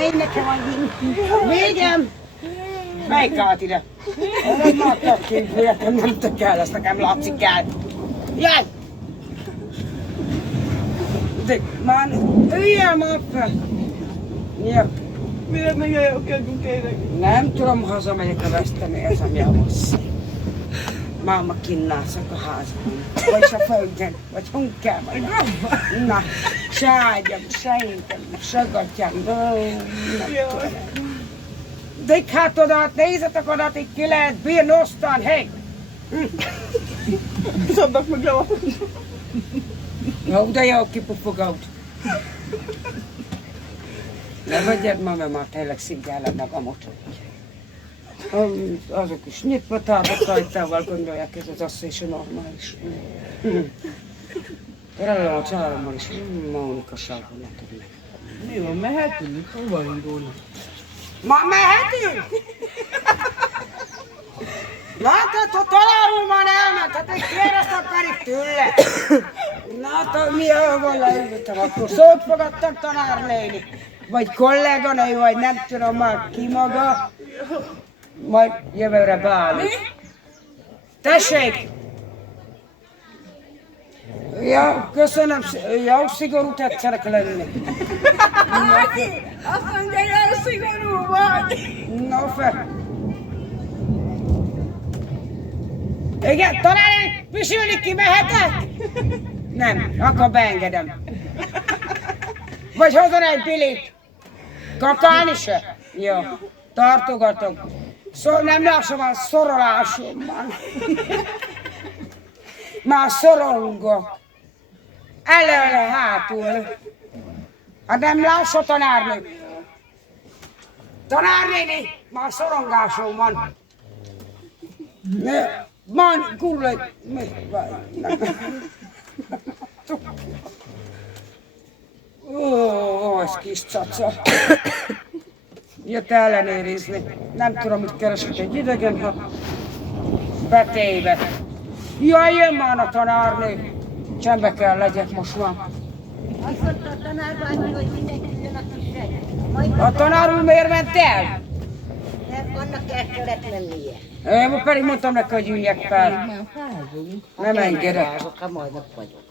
Én nekem annyi. Végem! Melyik állt ide? Egy martak képületem, nem tök el, ezt nekem látszik el. Jaj! De már üljél már fel! Ja. Mire meg a kedvünk tényleg? Nem tudom, hazamegyek a veszteméhez, ami a hossz. Máma kinnálszak a házban, vagy a földön, vagy honkel, vagy na, se ágyam, se éntem, se gatyám, nem tudom. De hát oda, nézzetek oda, hogy ki lehet bírni osztán, hely! Szabnak meg le. Jó, de jó kipufogót. Ne vagyjad ma, mert már tényleg szívjálom magamot. Azok is nyitva távol rajtával gondolják, ez az assza is a normális. Remélem a családommal is, Mónika sárga, ne tudni. Mi van, mehetünk? Hova indulnak? Ma mehetünk? Látod, ha találul már elment, hát egy kérdezt akarik tőle. Látod, mi ahol leültem, akkor szót fogadtam tanárnéni. Vagy kolléganő, vagy nem tudom már ki maga. Majd jövőre beállunk. Tessék! Ja, köszönöm, jó szigorú tetszenek lenni. Azt mondja, hogy szigorú vagy! No, fel. Igen, talán egy pisilni kimehetek? Nem, akkor beengedem. Vagy hozol egy bilit. Kakálni se? Jó, tartogatok. Nem lásom, már szorolásom van. Már szorongok. Előle, hátul. Hát nem láss a tanárnő. Tanárnéni, már szorongásom van. Van, kurva, ó, ez kis caca. Jött ellenőrizni. Nem tudom, mit keresek egy idegen, ha betéve. Jaj, jön már a tanárnő. Csendbe kell legyek most már. Azt mondta a tanárban, hogy mindenki jön a kisre. A tanár úr miért ment el? Mert annak el kellett mennie. Én pedig mondtam neki, hogy üljek fel. Már fázunk. Nem engedek. Azok, ha majd vagyok.